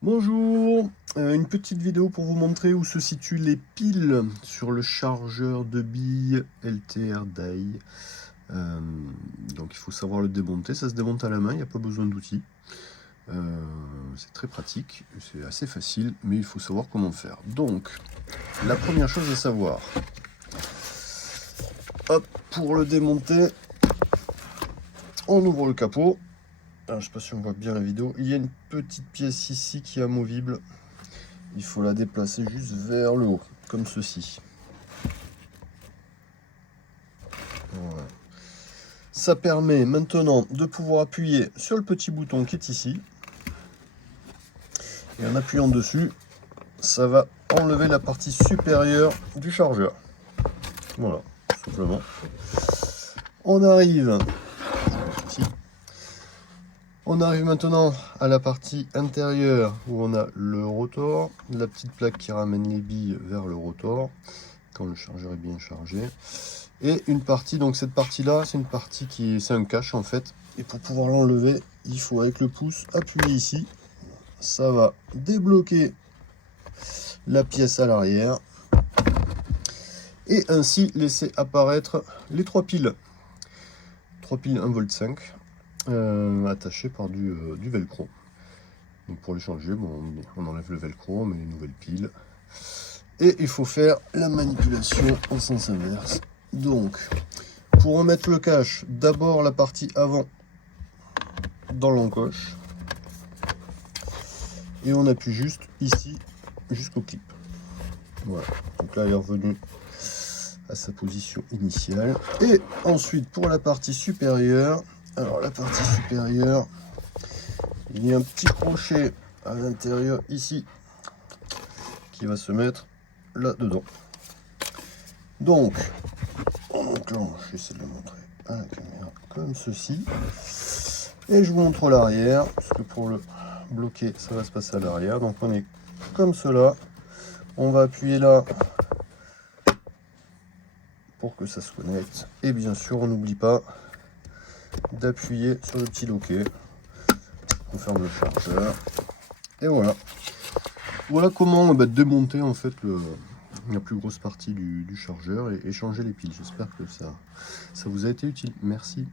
Bonjour, une petite vidéo pour vous montrer où se situent les piles sur le chargeur de billes LTR Dai. Donc il faut savoir le démonter, ça se démonte à la main, il n'y a pas besoin d'outils. C'est très pratique, c'est assez facile, mais il faut savoir comment faire. Donc, la première chose à savoir, hop, pour le démonter, on ouvre le capot. Alors, je ne sais pas si on voit bien la vidéo, il y a une petite pièce ici qui est amovible. Il faut la déplacer juste vers le haut, comme ceci. Voilà. Ça permet maintenant de pouvoir appuyer sur le petit bouton qui est ici. Et en appuyant dessus, ça va enlever la partie supérieure du chargeur. Voilà, tout simplement. On arrive ici. On arrive maintenant à la partie intérieure où on a le rotor, la petite plaque qui ramène les billes vers le rotor quand le chargeur est bien chargé. Et une partie, donc cette partie-là, c'est une partie c'est un cache en fait. Et pour pouvoir l'enlever, il faut avec le pouce appuyer ici. Ça va débloquer la pièce à l'arrière. Et ainsi laisser apparaître les trois piles. Trois piles 1,5 V attachées par du velcro. Donc pour les changer, bon, on enlève le velcro, on met les nouvelles piles. Et il faut faire la manipulation en sens inverse. Donc, pour remettre le cache, d'abord la partie avant dans l'encoche. Et on appuie juste ici jusqu'au clip. Voilà, donc là il est revenu à sa position initiale. Et ensuite pour la partie supérieure, alors la partie supérieure, il y a un petit crochet à l'intérieur ici qui va se mettre là dedans. Donc on enclenche, j'essaie de le montrer à la caméra comme ceci. Et je vous montre l'arrière, parce que pour le bloquer, ça va se passer à l'arrière. Donc on est comme cela. On va appuyer là pour que ça se connecte. Et bien sûr, on n'oublie pas d'appuyer sur le petit loquet. On ferme le chargeur. Et voilà. Voilà comment démonter en fait la plus grosse partie du chargeur et changer les piles. J'espère que ça vous a été utile. Merci.